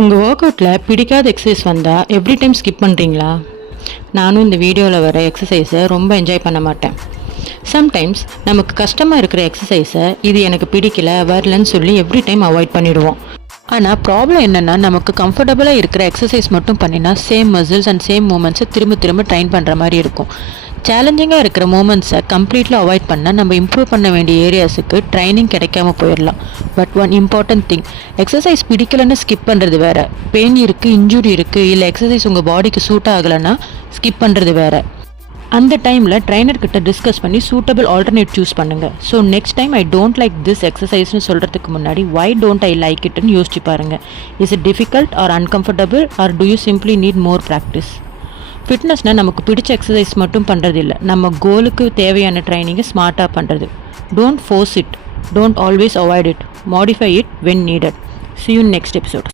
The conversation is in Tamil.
உங்கள் ஒர்க் அவுட்டில் பிடிக்காத எக்ஸசைஸ் வந்தால் எவ்ரி டைம் ஸ்கிப் பண்ணுறீங்களா? நானும் இந்த வீடியோவில் வர எக்ஸசைஸை ரொம்ப என்ஜாய் பண்ண மாட்டேன். சம்டைம்ஸ் நமக்கு கஷ்டமாக இருக்கிற எக்ஸசைஸை இது எனக்கு பிடிக்கல வரலன்னு சொல்லி எவ்ரி டைம் அவாய்ட் பண்ணிவிடுவோம். ஆனால் ப்ராப்ளம் என்னென்னா, நமக்கு கம்ஃபர்டபுளாக இருக்கிற எக்ஸசைஸ் மட்டும் பண்ணினா சேம் மசில்ஸ் அண்ட் சேம் மூமெண்ட்ஸை திரும்ப திரும்ப ட்ரைன் பண்ணுற மாதிரி இருக்கும். சேலஞ்சிங்காக இருக்கிற மூமெண்ட்ஸை கம்ப்ளீட்லாம் அவாய்ட் பண்ணால் நம்ம இம்ப்ரூவ் பண்ண வேண்டிய ஏரியாஸுக்கு ட்ரைனிங் கிடைக்காம போயிடலாம். But one important thing, exercise பிடிக்கலன்னு ஸ்கிப் பண்ணுறது வேறு, பெயின் இருக்குது, இன்ஜுரி இருக்குது, இல்லை எக்ஸசைஸ் உங்கள் பாடிக்கு சூட் ஆகலைன்னா ஸ்கிப் பண்ணுறது வேறு. அந்த டைமில் ட்ரைனர்கிட்ட டிஸ்கஸ் பண்ணி சூட்டபிள் ஆல்டர்னேட் சூஸ் பண்ணுங்கள். So next time I don't like this எக்ஸசைஸ்னு சொல்கிறதுக்கு முன்னாடி வை டோன்ட் ஐ லைக் இட்னு யோசிச்சு பாருங்கள். Is it difficult or uncomfortable or do you simply need more practice? ஃபிட்னஸ்னால் நமக்கு பிடிச்ச எக்ஸசைஸ் மட்டும் பண்ணுறது இல்லை, நம்ம கோலுக்கு தேவையான ட்ரைனிங்கை ஸ்மார்ட்டாக பண்ணுறது. Don't force it, don't always avoid it, modify it when needed. See you in next episode.